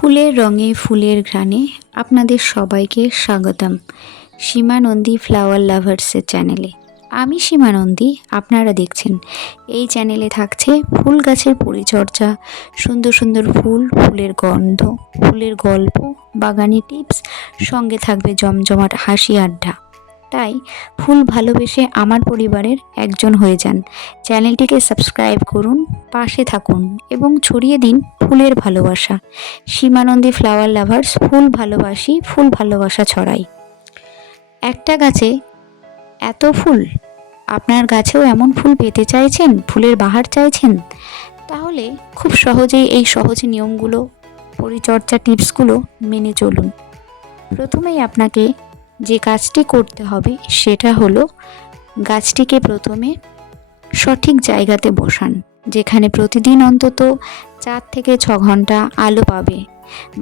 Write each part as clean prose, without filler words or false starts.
ফুলের রঙে ফুলের ঘ্রাণে আপনাদের সবাইকে স্বাগতম সীমা নন্দী ফ্লাওয়ার লাভার্সের চ্যানেলে। আমি সীমা নন্দী, আপনারা দেখছেন এই চ্যানেলে থাকছে ফুল গাছের পরিচর্যা, সুন্দর সুন্দর ফুল, ফুলের গন্ধ, ফুলের গল্প, বাগানি টিপস, সঙ্গে থাকবে জমজমাট হাসি আড্ডা। তাই ফুল ভালোবেসে আমার পরিবারের একজন হয়ে যান, চ্যানেলটিকে সাবস্ক্রাইব করুন, পাশে থাকুন এবং ছড়িয়ে দিন ফুলের ভালোবাসা। সীমানন্দী ফ্লাওয়ার লাভার্স, ফুল ভালোবাসি, ফুল ভালোবাসা ছড়াই। একটা গাছে এত ফুল, আপনার গাছেও এমন ফুল পেতে চাইছেন, ফুলের বাহার চাইছেন? তাহলে খুব সহজেই এই সহজ নিয়মগুলো, পরিচর্যা টিপসগুলো মেনে চলুন। প্রথমেই আপনাকে যে কাজটি করতে হবে সেটা হলো গাছটিকে প্রথমে সঠিক জায়গাতে বসান, যেখানে প্রতিদিন অন্তত 4 থেকে 6 ঘন্টা আলো পাবে।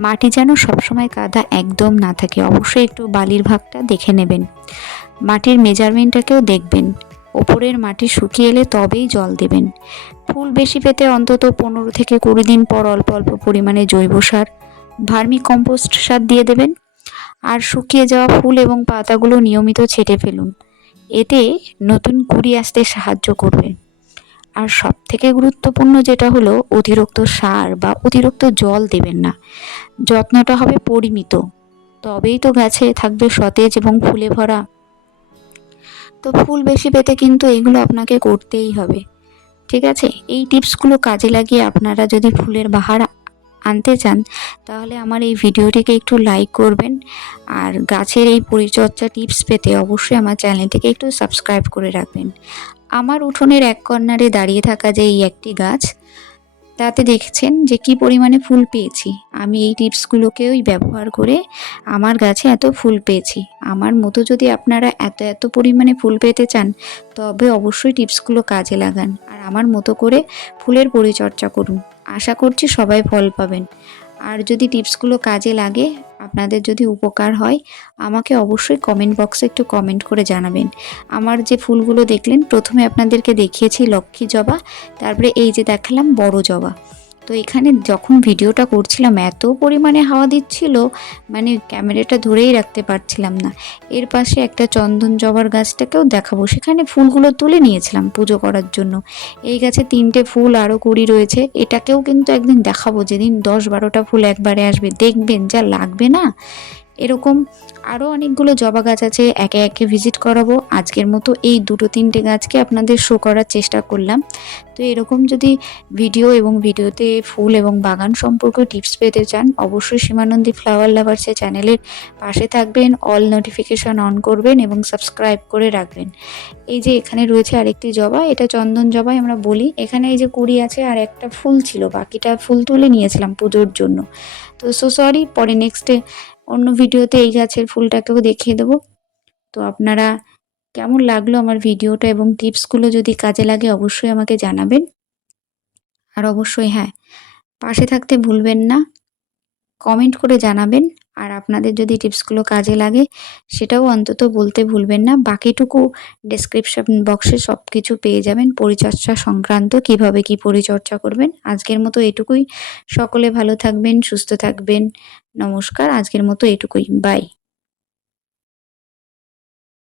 মাটি যেন সবসময় কাদা একদম না থাকে, অবশ্যই একটু বালির ভাগটা দেখে নেবেন। মাটির মেজারমেন্টটাকেও দেখবেন, ওপরের মাটি শুকিয়ে এলে তবেই জল দেবেন। ফুল বেশি পেতে অন্তত 15 থেকে 20 দিন পর অল্প অল্প পরিমাণে জৈব সার, ভার্মি কম্পোস্ট সার দিয়ে দেবেন। আর শুকিয়ে যাওয়া ফুল এবং পাতাগুলো নিয়মিত ছেঁটে ফেলুন, এতে নতুন কুঁড়ি আসতে সাহায্য করবে। আর সব থেকে গুরুত্বপূর্ণ যেটা হলো, অতিরিক্ত সার বা অতিরিক্ত জল দেবেন না, যত্নটা হবে পরিমিত, তবেই তো গাছে থাকবে সতেজ এবং ফুলে ভরা। তো ফুল বেশি পেতে কিন্তু এগুলো আপনাকে করতেই হবে, ঠিক আছে? এই টিপসগুলো কাজে লাগিয়ে আপনারা যদি ফুলের বাহার আনতে চান, তাহলে আমার এই ভিডিওটিকে একটু লাইক করবেন। আর গাছের এই পরিচর্যা টিপস পেতে অবশ্যই আমার চ্যানেলটিকে একটু সাবস্ক্রাইব করে রাখবেন। আমার উঠোনের এক কর্নারে দাঁড়িয়ে থাকা যে এই একটি গাছ, তাতে দেখছেন যে কি পরিমাণে ফুল পেয়েছি। আমি এই টিপসগুলোকেই ব্যবহার করে আমার গাছে এত ফুল পেয়েছি। আমার মতো যদি আপনারা এত এত পরিমাণে ফুল পেতে চান, তবে অবশ্যই টিপসগুলো কাজে লাগান আর আমার মতো করে ফুলের পরিচর্যা করুন। আশা করছি সবাই ফল পাবেন। আর যদি টিপসগুলো কাজে লাগে, আপনাদের যদি উপকার হয়, আমাকে অবশ্যই কমেন্ট বক্সে একটু কমেন্ট করে জানাবেন। আমার যে ফুলগুলো দেখলেন, প্রথমে আপনাদেরকে দেখিয়েছি লক্ষ্মী জবা, তারপরে এই যে দেখালাম বড় জবা। তো এখানে যখন ভিডিওটা করছিলাম এত পরিমাণে হাওয়া দিচ্ছিল, মানে ক্যামেরাটা ধরেই রাখতে পারছিলাম না। এর পাশে একটা চন্দন জবার গাছটাকেও দেখাবো, সেখানে ফুলগুলো তুলে নিয়েছিলাম পুজো করার জন্য। এই গাছে 3টে ফুল আরও কুড়ি রয়েছে, এটাকেও কিন্তু একদিন দেখাবো, যেদিন 10-12টা ফুল একবারে আসবে, দেখবেন যা লাগবে না। এরকম আরও অনেকগুলো জবা গাছ আছে, একে একে ভিজিট করাবো। আজকের মতো এই 2-3টে গাছকে আপনাদের শো করার চেষ্টা করলাম। তো এরকম যদি ভিডিও এবং ভিডিওতে ফুল এবং বাগান সম্পর্কে টিপস পেতে চান, অবশ্যই সীমানন্দী ফ্লাওয়ার লাভার্সের চ্যানেলের পাশে থাকবেন, অল নোটিফিকেশন অন করবেন এবং সাবস্ক্রাইব করে রাখবেন। এই যে এখানে রয়েছে আরেকটি জবা, এটা চন্দন জবাই আমরা বলি। এখানে এই যে কুড়ি আছে আর একটা ফুল ছিল, বাকিটা ফুল তুলে নিয়েছিলাম পুজোর জন্য। তো সরি, পরে নেক্সটে অন্য ভিডিওতে এই গাছের ফুলটাকেও দেখিয়ে দেবো। তো আপনারা কেমন লাগলো আমার ভিডিওটা এবং টিপসগুলো যদি কাজে লাগে অবশ্যই আমাকে জানাবেন। আর অবশ্যই হ্যাঁ, পাশে থাকতে ভুলবেন না, কমেন্ট করে জানাবেন। আর আপনাদের যদি টিপসগুলো কাজে লাগে সেটাও অন্তত বলতে ভুলবেন না। বাকিটুকু ডেসক্রিপশন বক্সে সব কিছু পেয়ে যাবেন, পরিচর্যা সংক্রান্ত, কিভাবে কি পরিচর্যা করবেন। আজকের মতো এটুকুই। সকলে ভালো থাকবেন, সুস্থ থাকবেন। নমস্কার, আজকের মতো এটুকুই, বাই।